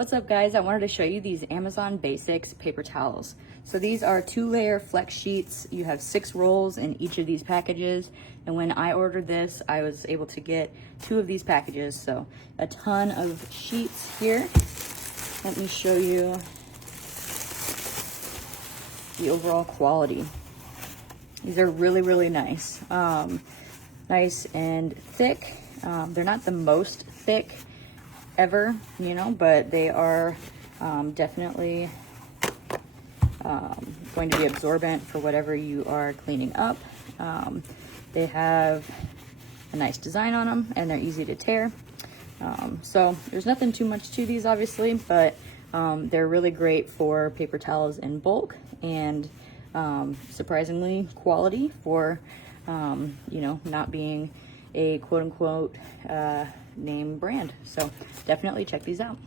What's up guys, I wanted to show you these Amazon Basics paper towels. So these are 2-layer flex sheets. You have 6 rolls in each of these packages. And when I ordered this, I was able to get 2 of these packages. So a ton of sheets here. Let me show you the overall quality. These are really, really nice. Nice and thick. They're not the most thick ever, you know, but they are definitely going to be absorbent for whatever you are cleaning up. They have a nice design on them and they're easy to tear. So there's nothing too much to these obviously, but they're really great for paper towels in bulk and surprisingly quality for you know, not being a quote-unquote name brand. So definitely check these out.